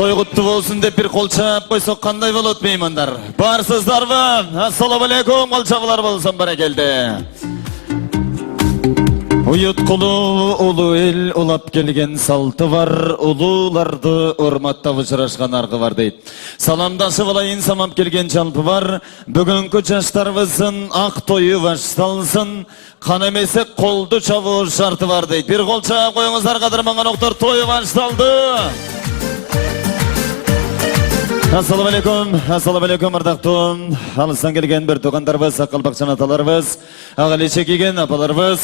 Toy kutlu olsun dep bir kol çap koysak kanday bolot meymanlar. Barsızlarmı? Assalamu alaikum kolçalar bolsun bara geldi. Uyut kulu ulu el ulap gelgen saltı var. Ululardı urmatta uçuraşkan argı var deyit. Salamdaşı olayın samap gelgen çalpı var. Bugünkü çaştarvızın ak toyu baştalsın. Kan emesi koldu çavuğu şartı var deyit. Bir kol çap koyunuzlar kadırmangan oktor toyu baştaldı. Assalamu alaikum ardaqtun. Alıstan gelgen bir toqandarыбыз, ақылбақчан аталарыбыз, ағали чекеген апаларыбыз.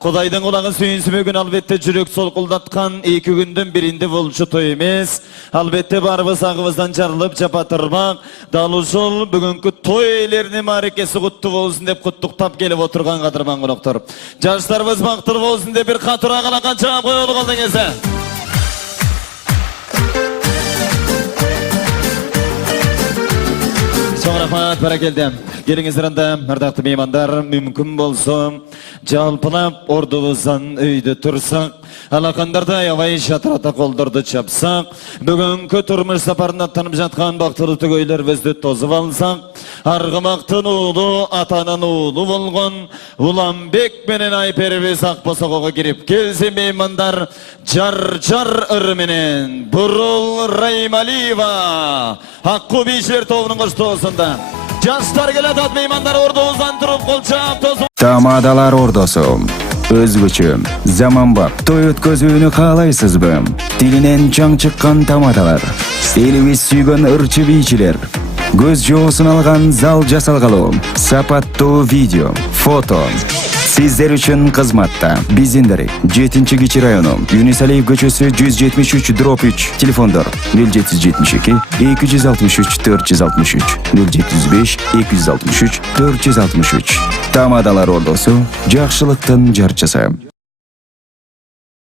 Құдайдың құлағы сүйінсімеген албетте жүрек солқылдатқан екі күндің бірінде болшы той емес. Албетте барыбыз ағыбыздан жарылып жапатырмақ. Далы жол бүгінгі той елеріне марекесі құтты болсын деп құттықтап келіп отырған қадырман құлақтыр. Жаштарыбыз бақтылы болсын деп бір қатыра қалақан жауап қойылы қалдың есі. Rahmat para geldim. Gelingizler anda ardaқты meymanlar mümkün bolsun. Жалпылап ордубуздан үйдө турсак, алакандарда аябай шатырата колдорду чапсак, бүгүнкү турмуш сапарында танып жаткан бактылуу түгөйлөрүбүздү тосуп алсак, аргымактын уулу атанын уулу болгон Уланбек менен Айперибиз Акбосогого кирип келсе меймандар жар ыр менен Бурул Раймалиева Аккуу бийчилер тобунун коштоосунда жаштар келет ат меймандар ордубуздан туруп кол чаап тосуп Тамадалар ордосу өзгөчө заманбап той өткөзүүнү каалайсызбы? Тилинен чаң чыккан тамадалар, элибиз сүйгөн ырчы бийчилер, көз жоосун алган зал жасалгалуу, сапаттуу видео, фото. Sizler üçün kızmatta. Bizindere 7-Кичи району, Юнисалиев көчөсү 173/3, телефондар 0772 263 463, 075 263 463. Тамадалар ордосу, жакшылыктын жарчысы.